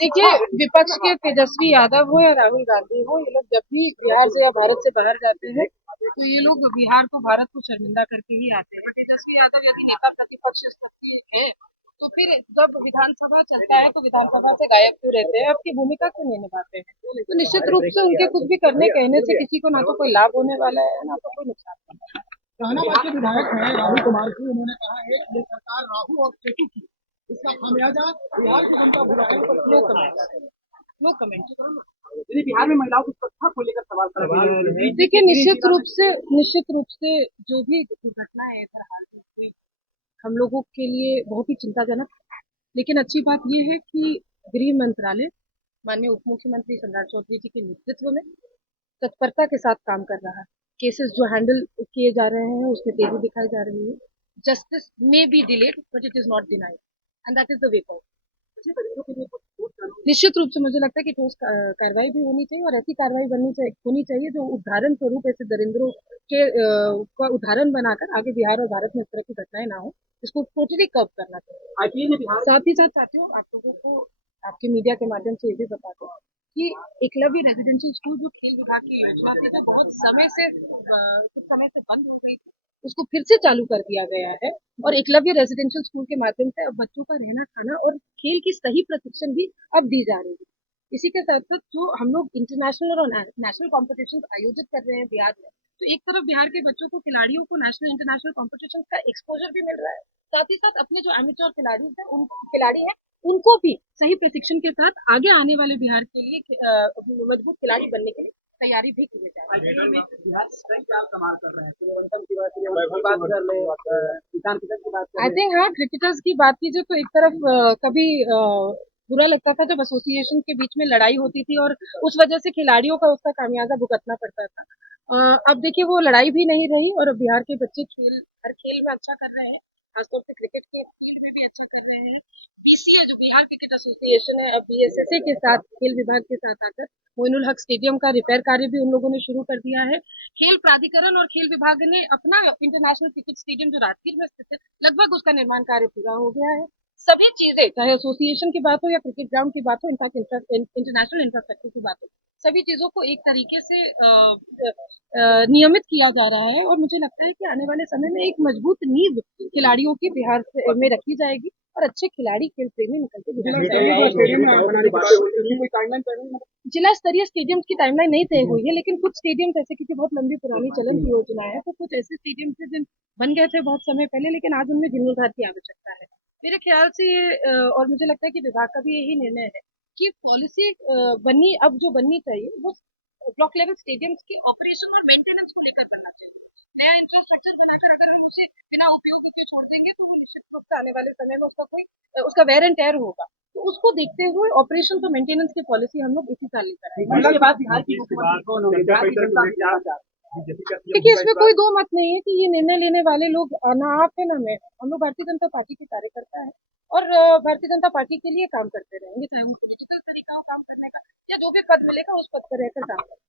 देखिए, विपक्ष के तेजस्वी यादव हो या राहुल गांधी हो, ये लोग जब भी बिहार से या भारत से बाहर जाते हैं तो ये लोग बिहार को भारत को शर्मिंदा करके ही आते हैं। तेजस्वी यादव यदि नेता प्रतिपक्ष सत्ता है तो फिर जब विधानसभा चलता है तो विधानसभा से गायब क्यों रहते हैं, आपकी भूमिका क्यों नहीं निभाते हैं? तो निश्चित रूप से उनके कुछ भी करने कहने से किसी को ना तो कोई लाभ होने वाला है ना तो कोई नुकसान होने वाला है। जहानाबाद के विधायक हैं राहुल कुमार जी, उन्होंने कहा है कि ये सरकार राहु और केतु की, इसका खामियाजा बिहार की जनता भुगतेगी पर नो कमेंट, नो कमेंट। यदि बिहार में महिलाओं की सुरक्षा को लेकर सवाल कर रहे हैं। देखिए, निश्चित रूप से जो भी दुर्घटना है इधर हाल में हुई हम लोगों के लिए बहुत ही चिंताजनक। लेकिन अच्छी बात यह है कि गृह मंत्रालय माननीय उप मुख्यमंत्री सम्राट चौधरी जी के नेतृत्व में तत्परता के साथ काम कर रहा है। केसेस जो हैंडल किए जा रहे हैं उसमें तेजी दिखाई जा रही है। Justice may be delayed but it is not denied and that is the way forward. निश्चित रूप से मुझे लगता है कि ठोस कार्रवाई भी होनी चाहिए और ऐसी कार्रवाई होनी चाहिए जो उदाहरण स्वरूप ऐसे दरिंद्रों के का उदाहरण बनाकर आगे बिहार और भारत में इस तरह की घटनाएं ना हो, इसको टोटली कर्व करना चाहिए। साथ ही साथ चाहती हूँ आप लोगों को आपके मीडिया के माध्यम से ये भी बता दो कि एकलव्य रेजिडेंशियल स्कूल जो खेल विभाग की योजना थी जो बहुत समय से कुछ समय से बंद हो गई थी उसको फिर से चालू कर दिया गया है और एकलव्य रेजिडेंशियल स्कूल के माध्यम से अब बच्चों का रहना खाना और खेल की सही प्रशिक्षण भी अब दी जा रही है। इसी के साथ साथ जो हम लोग इंटरनेशनल और नेशनल कॉम्पिटिशन आयोजित कर रहे हैं बिहार में, तो एक तरफ बिहार के बच्चों को खिलाड़ियों को नेशनल इंटरनेशनल कॉम्पिटिशन का एक्सपोजर भी मिल रहा है, साथ ही साथ अपने जो एमेच्योर खिलाड़ी है उनको भी सही प्रशिक्षण के साथ आगे आने वाले बिहार के लिए मजबूत खिलाड़ी बनने के लिए तैयारी भी की जा रही है। आई थिंक हाँ, क्रिकेटर्स की बात कीजिए तो एक तरफ कभी बुरा लगता था जब एसोसिएशन के बीच में लड़ाई होती थी और उस वजह से खिलाड़ियों का उसका खामियाजा भुगतना पड़ता था। अब देखिए वो लड़ाई भी नहीं रही और अब बिहार के बच्चे हर खेल में अच्छा कर रहे हैं, खासतौर से क्रिकेट के फील्ड में भी अच्छा कर रहे हैं। बीसीए जो बिहार क्रिकेट एसोसिएशन है अब बीएसएसए के साथ खेल विभाग के साथ आकर मोइनुल हक स्टेडियम का रिपेयर कार्य भी उन लोगों ने शुरू कर दिया है। खेल प्राधिकरण और खेल विभाग ने अपना इंटरनेशनल क्रिकेट स्टेडियम जो राजगीर में स्थित है लगभग उसका निर्माण कार्य पूरा हो गया है। सभी चीजें चाहे एसोसिएशन की बात हो या क्रिकेट ग्राउंड की बात हो, इनफैक्ट इंटरनेशनल इंफ्रास्ट्रक्चर की बात हो, सभी चीजों को एक तरीके से नियमित किया जा रहा है और मुझे लगता है कि आने वाले समय में एक मजबूत नींव खिलाड़ियों की बिहार में रखी जाएगी और अच्छे खिलाड़ी खेल प्रेमी निकलते जिला स्तरीय स्टेडियम की टाइमलाइन नहीं तय हुई है, लेकिन कुछ स्टेडियम जैसे क्योंकि बहुत लंबी पुरानी चलन की योजना है तो कुछ ऐसे स्टेडियम थे जिन बन गए थे बहुत समय पहले लेकिन आज उनमें जीर्णोद्धार की आवश्यकता है। मेरे ख्याल से ये और मुझे लगता है कि विभाग का भी यही निर्णय है कि पॉलिसी बननी चाहिए वो ब्लॉक लेवल स्टेडियम्स की ऑपरेशन और मेंटेनेंस को लेकर बनना चाहिए। नया इंफ्रास्ट्रक्चर बनाकर अगर हम उसे बिना उपयोग के छोड़ देंगे तो वो निश्चित रूप से आने वाले समय में उसका वेयर एंड टेयर होगा। तो उसको देखते हुए ऑपरेशन और मेंटेनेंस की पॉलिसी हम लोग इसी साल लेकर आएंगे। देखिए इसमें कोई दो मत नहीं है कि ये निर्णय लेने वाले लोग ना आप है ना मैं, हम लोग भारतीय जनता पार्टी के कार्यकर्ता है और भारतीय जनता पार्टी के लिए काम करते रहेंगे, चाहे वो पॉलिटिकल तरीका हो काम करने का या जो भी पद मिलेगा उस पद पर रहकर काम करें।